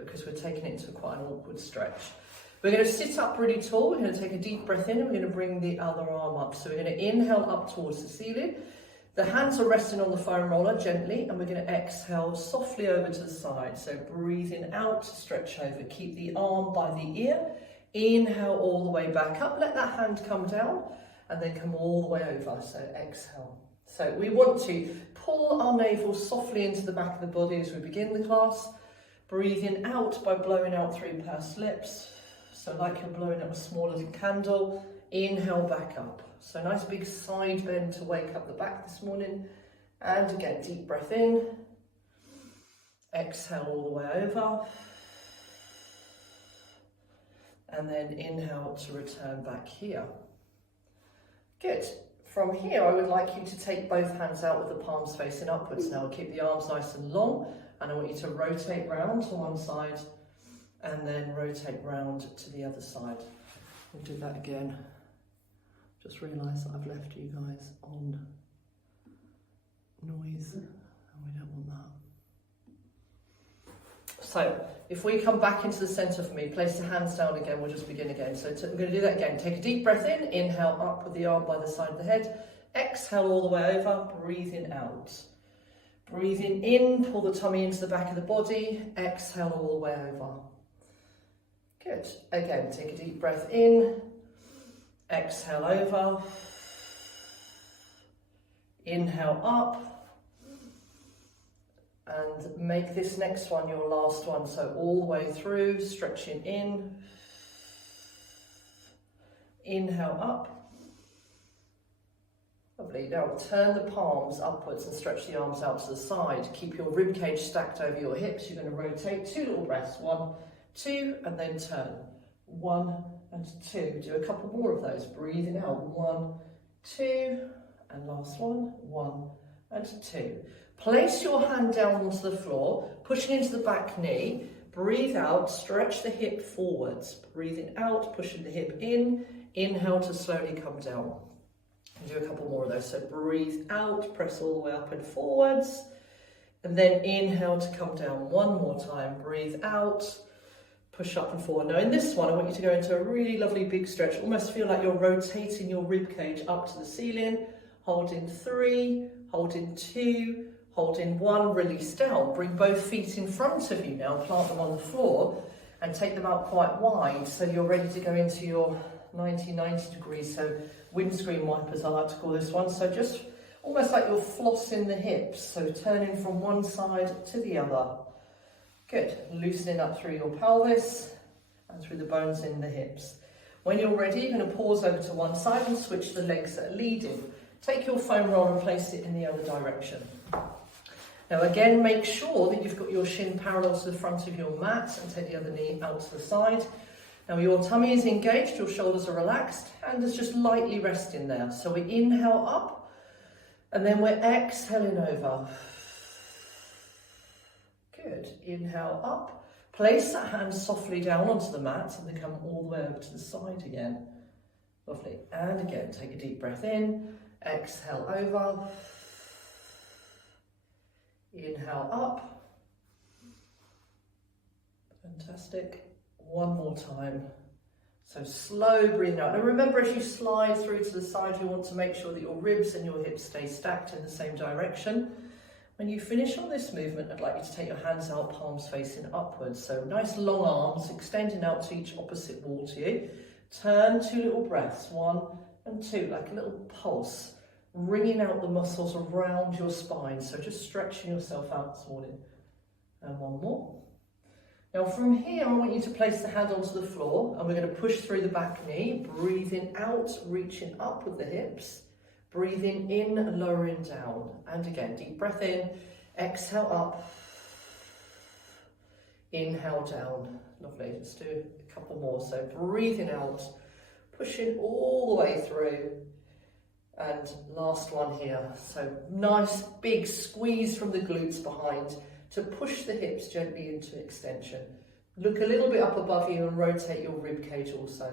because we're taking it into quite an awkward stretch. We're going to sit up really tall. We're going to take a deep breath in and we're going to bring the other arm up. So we're going to inhale up towards the ceiling. The hands are resting on the foam roller gently, and we're going to exhale softly over to the side. So breathing out, stretch over. Keep the arm by the ear. Inhale all the way back up. Let that hand come down and then come all the way over. So exhale. So we want to pull our navel softly into the back of the body as we begin the class. Breathing out by blowing out through pursed lips. So like you're blowing up a small little candle. Inhale back up. So nice big side bend to wake up the back this morning. And again, deep breath in. Exhale all the way over. And then inhale to return back here. Good. From here, I would like you to take both hands out with the palms facing upwards now. Keep the arms nice and long. And I want you to rotate round to one side and then rotate round to the other side. We'll do that again. Just realised that I've left you guys on noise and we don't want that. So if we come back into the centre for me, place the hands down again, we'll just begin again. So we're going to do that again. Take a deep breath in, inhale up with the arm by the side of the head, exhale all the way over, breathing out. Breathing in, pull the tummy into the back of the body, exhale all the way over. Good. Again, take a deep breath in, exhale over, inhale up, and make this next one your last one. So all the way through, stretching in, inhale up. Lovely. Now turn the palms upwards and stretch the arms out to the side. Keep your rib cage stacked over your hips. You're going to rotate 2 little breaths. 1, 2, and then turn. 1 and 2. Do a couple more of those. Breathing out. 1, 2, and last one. 1 and 2. Place your hand down onto the floor, pushing into the back knee. Breathe out, stretch the hip forwards. Breathing out, pushing the hip in. Inhale to slowly come down. Do a couple more of those. So breathe out, press all the way up and forwards, and then inhale to come down. One more time. Breathe out, push up and forward. Now in this one, I want you to go into a really lovely big stretch. Almost feel like you're rotating your rib cage up to the ceiling. Hold in 3, hold in 2, hold in 1, release down. Bring both feet in front of you now, plant them on the floor and take them out quite wide so you're ready to go into your 90 degrees. So windscreen wipers, I like to call this one. So just almost like you're flossing the hips. So turning from one side to the other. Good. Loosening up through your pelvis and through the bones in the hips. When you're ready, you're going to pause over to one side and switch the legs that are leading. Take your foam roller and place it in the other direction. Now again, make sure that you've got your shin parallel to the front of your mat and take the other knee out to the side. Now your tummy is engaged, your shoulders are relaxed, and is just lightly resting there. So we inhale up, and then we're exhaling over. Good. Inhale up. Place that hand softly down onto the mat and then come all the way over to the side again. Lovely. And again, take a deep breath in. Exhale over. Inhale up. Fantastic. One more time. So slow breathing out. Now remember, as you slide through to the side, you want to make sure that your ribs and your hips stay stacked in the same direction. When you finish on this movement, I'd like you to take your hands out, palms facing upwards. So nice long arms extending out to each opposite wall to you. Turn 2 little breaths, 1 and 2, like a little pulse, wringing out the muscles around your spine. So just stretching yourself out this morning. And 1 more. Now from here, I want you to place the hand onto the floor and we're going to push through the back knee, breathing out, reaching up with the hips, breathing in, lowering down. And again, deep breath in, exhale up, inhale down. Lovely, let's do a couple more. So breathing out, pushing all the way through. And last one here. So nice big squeeze from the glutes behind to push the hips gently into extension. Look a little bit up above you and rotate your rib cage also.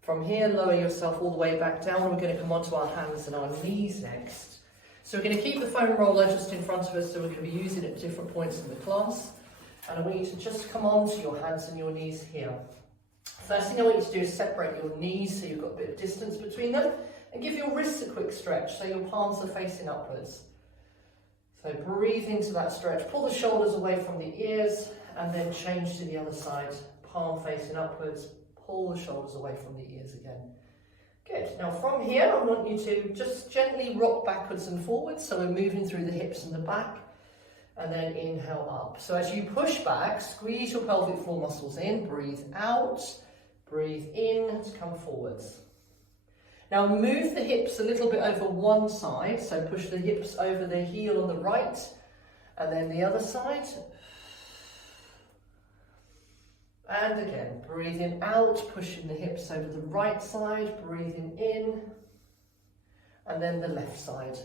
From here, lower yourself all the way back down. We're going to come onto our hands and our knees next. So we're going to keep the foam roller just in front of us, so we're going to be using it at different points in the class. And I want you to just come onto your hands and your knees here. First thing I want you to do is separate your knees so you've got a bit of distance between them, and give your wrists a quick stretch so your palms are facing upwards. So breathe into that stretch, pull the shoulders away from the ears, and then change to the other side, palm facing upwards, pull the shoulders away from the ears again. Good. Now from here, I want you to just gently rock backwards and forwards, so we're moving through the hips and the back, and then inhale up. So as you push back, squeeze your pelvic floor muscles in, breathe out, breathe in to come forwards. Now move the hips a little bit over one side, so push the hips over the heel on the right, and then the other side. And again, breathing out, pushing the hips over the right side, breathing in, and then the left side.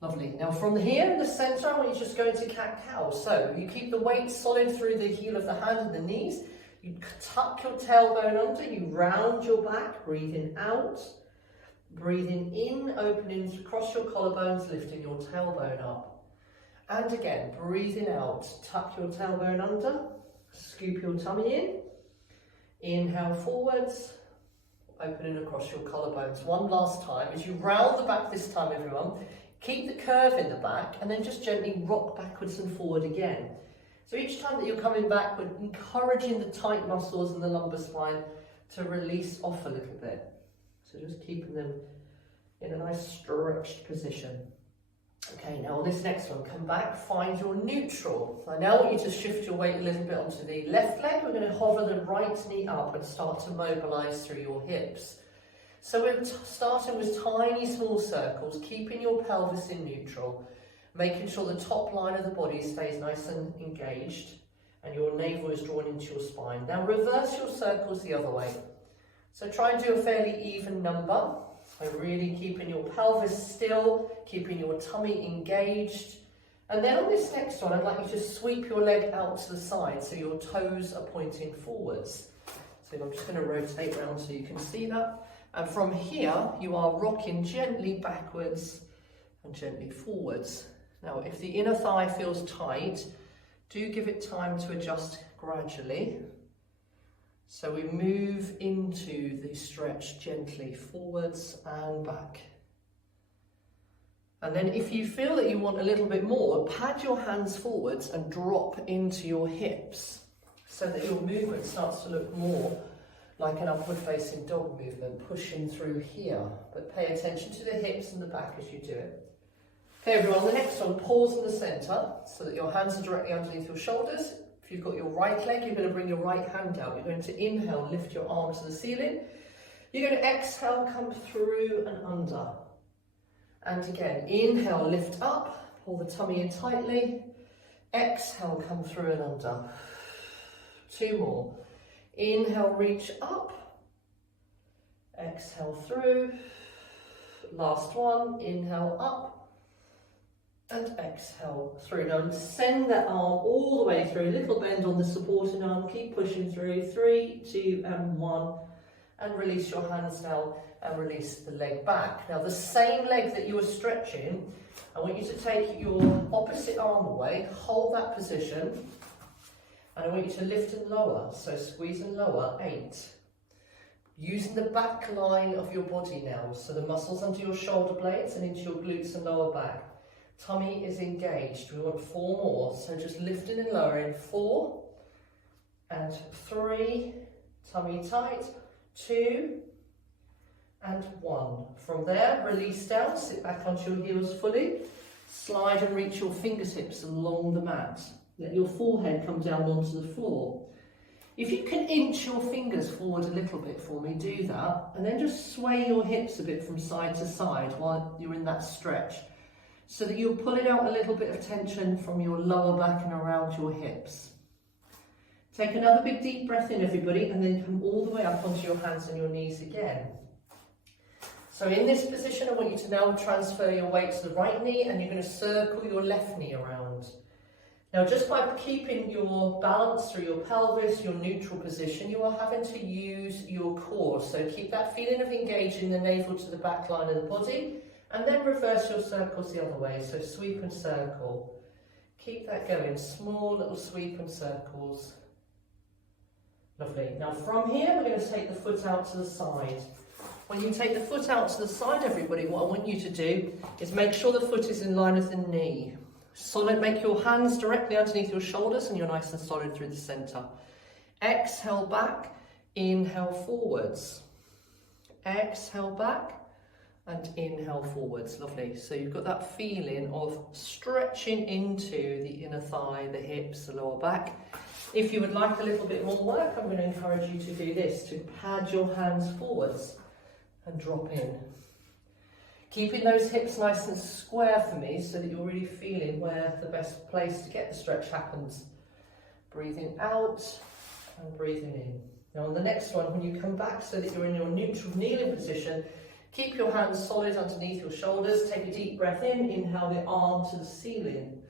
Lovely. Now from here in the centre, I want you just go into cat-cow. So you keep the weight solid through the heel of the hand and the knees. You tuck your tailbone under, you round your back, breathing out. Breathing in, opening across your collarbones, lifting your tailbone up. And again, breathing out, tuck your tailbone under, scoop your tummy in. Inhale forwards, opening across your collarbones. One last time. As you round the back this time, everyone, keep the curve in the back and then just gently rock backwards and forward again. So each time that you're coming back, we're encouraging the tight muscles in the lumbar spine to release off a little bit. So just keeping them in a nice stretched position. Okay, now on this next one, come back, find your neutral. I now want you to shift your weight a little bit onto the left leg. We're going to hover the right knee up and start to mobilise through your hips. So we're starting with tiny small circles, keeping your pelvis in neutral, making sure the top line of the body stays nice and engaged and your navel is drawn into your spine. Now reverse your circles the other way. So try and do a fairly even number. So really keeping your pelvis still, keeping your tummy engaged. And then on this next one, I'd like you to sweep your leg out to the side so your toes are pointing forwards. So I'm just going to rotate around so you can see that. And from here, you are rocking gently backwards and gently forwards. Now, if the inner thigh feels tight, do give it time to adjust gradually. So we move into the stretch gently forwards and back. And then if you feel that you want a little bit more, pad your hands forwards and drop into your hips so that your movement starts to look more like an upward facing dog movement, pushing through here. But pay attention to the hips and the back as you do it. Okay everyone, the next one, pause in the centre so that your hands are directly underneath your shoulders. If you've got your right leg, you're going to bring your right hand out. You're going to inhale, lift your arm to the ceiling. You're going to exhale, come through and under. And again, inhale, lift up, pull the tummy in tightly. Exhale, come through and under. Two more. Inhale, reach up. Exhale through. Last one, inhale up. And exhale through. Now send that arm all the way through, little bend on the supporting arm, keep pushing through, 3, 2 and 1, and release your hands now and release the leg back. Now the same leg that you were stretching, I want you to take your opposite arm away, hold that position, and I want you to lift and lower, so squeeze and lower, 8. Using the back line of your body now, so the muscles under your shoulder blades and into your glutes and lower back. Tummy is engaged. We want 4 more. So just lifting and lowering. 4 and 3. Tummy tight. 2 and 1. From there, release down. Sit back onto your heels fully. Slide and reach your fingertips along the mat. Let your forehead come down onto the floor. If you can inch your fingers forward a little bit for me, do that. And then just sway your hips a bit from side to side while you're in that stretch, so that you're pulling out a little bit of tension from your lower back and around your hips. Take another big deep breath in, everybody, and then come all the way up onto your hands and your knees again. So in this position, I want you to now transfer your weight to the right knee, and you're going to circle your left knee around. Now, just by keeping your balance through your pelvis, your neutral position, you are having to use your core. So keep that feeling of engaging the navel to the back line of the body. And then reverse your circles the other way, so sweep and circle. Keep that going, small little sweep and circles. Lovely. Now from here, we're going to take the foot out to the side. When you take the foot out to the side, everybody, what I want you to do is make sure the foot is in line with the knee. Solid, make your hands directly underneath your shoulders and you're nice and solid through the center. Exhale back, inhale forwards. Exhale back and inhale forwards. Lovely. So you've got that feeling of stretching into the inner thigh, the hips, the lower back. If you would like a little bit more work, I'm going to encourage you to do this, to pad your hands forwards and drop in. Keeping those hips nice and square for me so that you're really feeling where the best place to get the stretch happens. Breathing out and breathing in. Now on the next one, when you come back so that you're in your neutral kneeling position, keep your hands solid underneath your shoulders. Take a deep breath in, inhale the arm to the ceiling.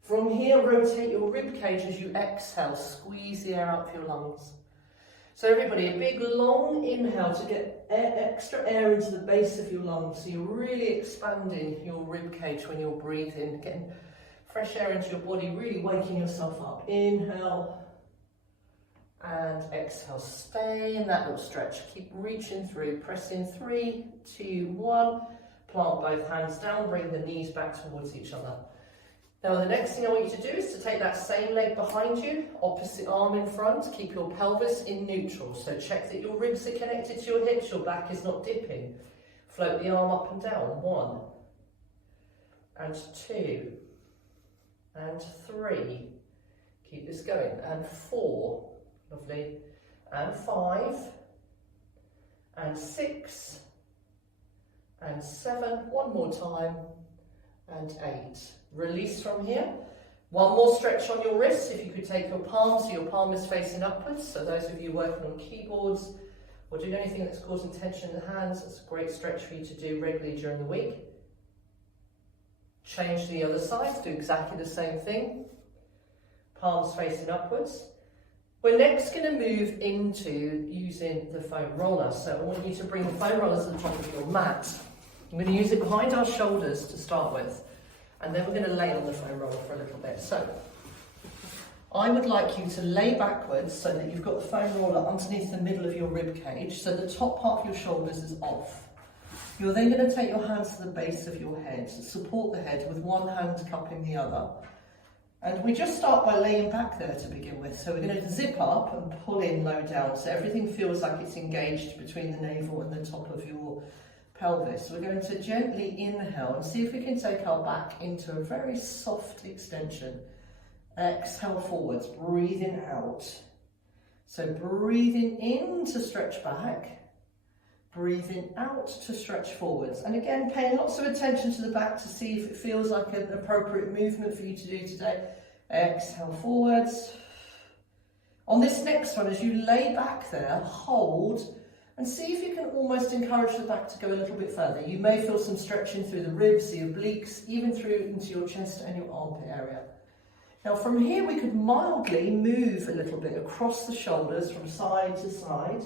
From here, rotate your rib cage as you exhale, squeeze the air out of your lungs. So everybody, a big long inhale to get extra air into the base of your lungs, so you're really expanding your rib cage when you're breathing, getting fresh air into your body, really waking yourself up. Inhale and exhale, stay in that little stretch, keep reaching through, press in 3, 2, 1, plant both hands down, bring the knees back towards each other. Now the next thing I want you to do is to take that same leg behind you, opposite arm in front, keep your pelvis in neutral. So check that your ribs are connected to your hips, your back is not dipping. Float the arm up and down, 1, and 2, and 3. Keep this going, and 4, lovely, and 5, and 6, and 7, one more time, and 8. Release from here. One more stretch on your wrists. If you could take your palm so your palm is facing upwards. So those of you working on keyboards or doing anything that's causing tension in the hands, it's a great stretch for you to do regularly during the week. Change the other side, do exactly the same thing. Palms facing upwards. We're next going to move into using the foam roller. So I want you to bring the foam roller to the top of your mat. I'm going to use it behind our shoulders to start with. And then we're going to lay on the foam roller for a little bit. So I would like you to lay backwards so that you've got the foam roller underneath the middle of your rib cage, so the top part of your shoulders is off. You're then going to take your hands to the base of your head, support the head with one hand cupping the other. And we just start by laying back there to begin with. So we're going to zip up and pull in low down, so everything feels like it's engaged between the navel and the top of your pelvis. We're going to gently inhale and see if we can take our back into a very soft extension. Exhale forwards, breathing out. So breathing in to stretch back, breathing out to stretch forwards. And again, paying lots of attention to the back to see if it feels like an appropriate movement for you to do today. Exhale forwards. On this next one, as you lay back there, hold and see if you can almost encourage the back to go a little bit further. You may feel some stretching through the ribs, the obliques, even through into your chest and your armpit area. Now from here we could mildly move a little bit across the shoulders from side to side,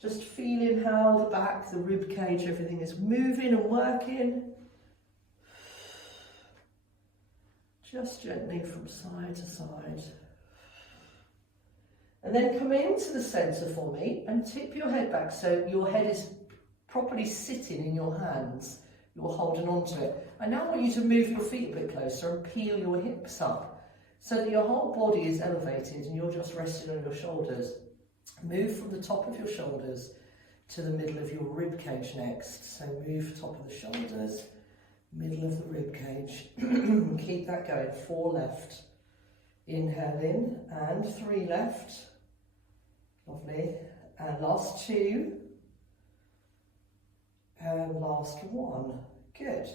just feeling how the back, the rib cage, everything is moving and working. Just gently from side to side. And then come into the centre for me and tip your head back so your head is properly sitting in your hands. You're holding on to it. I now want you to move your feet a bit closer and peel your hips up so that your whole body is elevated and you're just resting on your shoulders. Move from the top of your shoulders to the middle of your rib cage next. So move top of the shoulders, middle of the rib cage. Keep that going. 4 left. Inhale in and 3 left. Lovely. And last 2. And last 1. Good.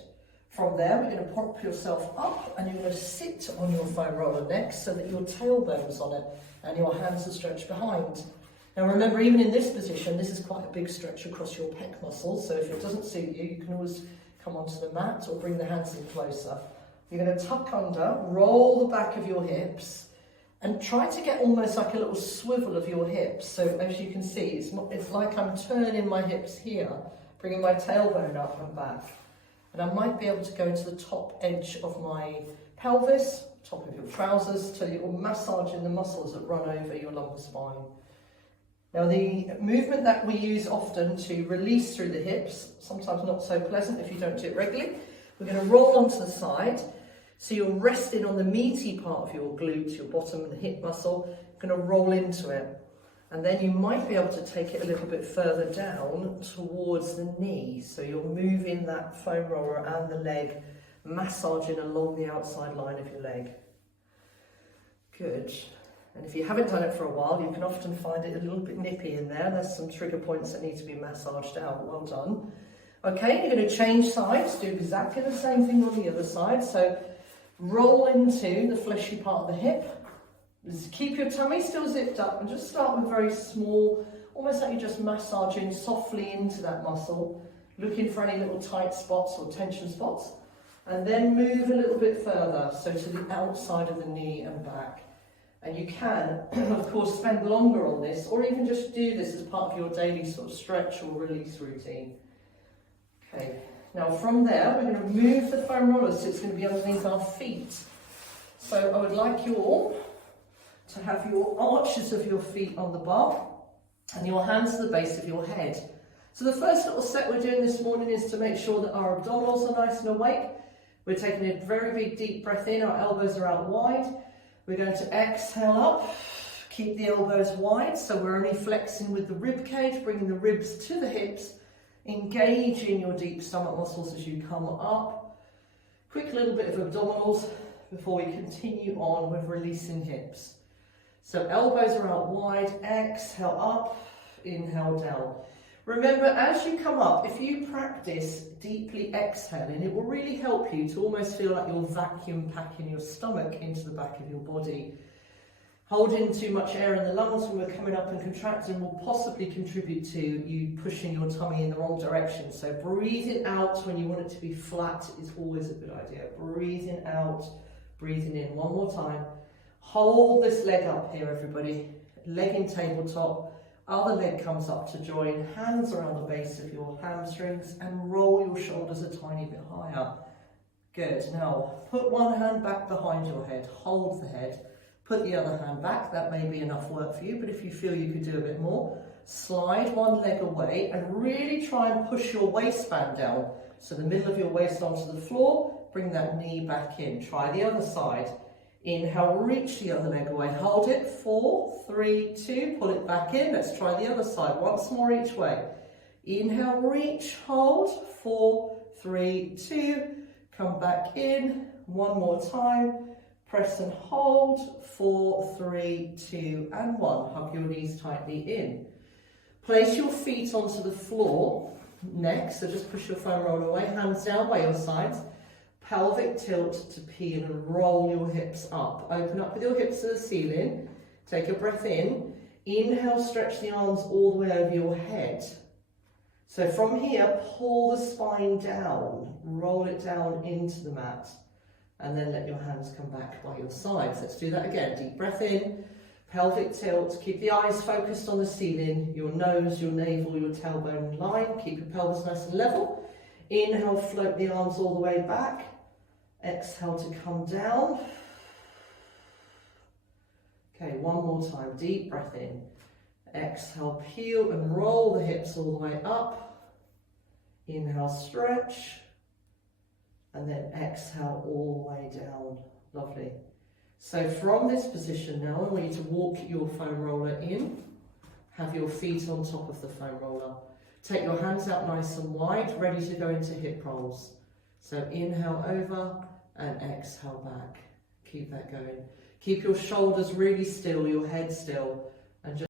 From there, we're going to prop yourself up and you're going to sit on your foam roller next so that your tailbone's on it and your hands are stretched behind. Now remember, even in this position, this is quite a big stretch across your pec muscles. So if it doesn't suit you, you can always come onto the mat or bring the hands in closer. You're going to tuck under, roll the back of your hips, and try to get almost like a little swivel of your hips. So as you can see, it's like I'm turning my hips here, bringing my tailbone up and back. And I might be able to go to the top edge of my pelvis, top of your trousers, till you're massaging the muscles that run over your lumbar spine. Now the movement that we use often to release through the hips, sometimes not so pleasant if you don't do it regularly, we're going to roll onto the side. So you're resting on the meaty part of your glutes, your bottom and the hip muscle, you're going to roll into it. And then you might be able to take it a little bit further down towards the knee. So you're moving that foam roller and the leg, massaging along the outside line of your leg. Good. And if you haven't done it for a while, you can often find it a little bit nippy in there. There's some trigger points that need to be massaged out. Well done. Okay, you're going to change sides, do exactly the same thing on the other side. So roll into the fleshy part of the hip. Just keep your tummy still zipped up and just start with very small, almost like you're just massaging softly into that muscle, looking for any little tight spots or tension spots. And then move a little bit further, so to the outside of the knee and back. And you can, of course, spend longer on this, or even just do this as part of your daily sort of stretch or release routine. Okay, now from there, we're going to move the foam roller, so it's going to be underneath our feet. So I would like you all to have your arches of your feet on the bar and your hands to the base of your head. So the first little set we're doing this morning is to make sure that our abdominals are nice and awake. We're taking a very big deep breath in, our elbows are out wide. We're going to exhale up, keep the elbows wide, so we're only flexing with the rib cage, bringing the ribs to the hips, engaging your deep stomach muscles as you come up. Quick little bit of abdominals before we continue on with releasing hips. So elbows are out wide, exhale up, inhale down. Remember, as you come up, if you practice deeply exhaling, it will really help you to almost feel like you're vacuum packing your stomach into the back of your body. Holding too much air in the lungs when we're coming up and contracting will possibly contribute to you pushing your tummy in the wrong direction. So breathing out when you want it to be flat is always a good idea. Breathing out, breathing in. One more time. Hold this leg up here, everybody. Leg in tabletop. Other leg comes up to join. Hands around the base of your hamstrings and roll your shoulders a tiny bit higher. Good. Now, put one hand back behind your head. Hold the head. Put the other hand back. That may be enough work for you, but if you feel you could do a bit more, slide one leg away and really try and push your waistband down. So the middle of your waist onto the floor. Bring that knee back in. Try the other side. Inhale, reach the other leg away. Hold it. 4, 3, 2. Pull it back in. Let's try the other side. Once more each way. Inhale, reach, hold. 4, 3, 2. Come back in. One more time. Press and hold. 4, 3, 2, and 1. Hug your knees tightly in. Place your feet onto the floor next. So just push your foam roller away. Hands down by your sides. Pelvic tilt to peel and roll your hips up. Open up with your hips to the ceiling. Take a breath in. Inhale, stretch the arms all the way over your head. So from here, pull the spine down. Roll it down into the mat. And then let your hands come back by your sides. Let's do that again. Deep breath in. Pelvic tilt. Keep the eyes focused on the ceiling. Your nose, your navel, your tailbone in line. Keep your pelvis nice and level. Inhale, float the arms all the way back. Exhale to come down. Okay, one more time. Deep breath in. Exhale, peel and roll the hips all the way up. Inhale, stretch. And then exhale all the way down. Lovely. So from this position now, I want you to walk your foam roller in. Have your feet on top of the foam roller. Take your hands out nice and wide, ready to go into hip rolls. So inhale over and exhale back. Keep that going. Keep your shoulders really still, your head still, and just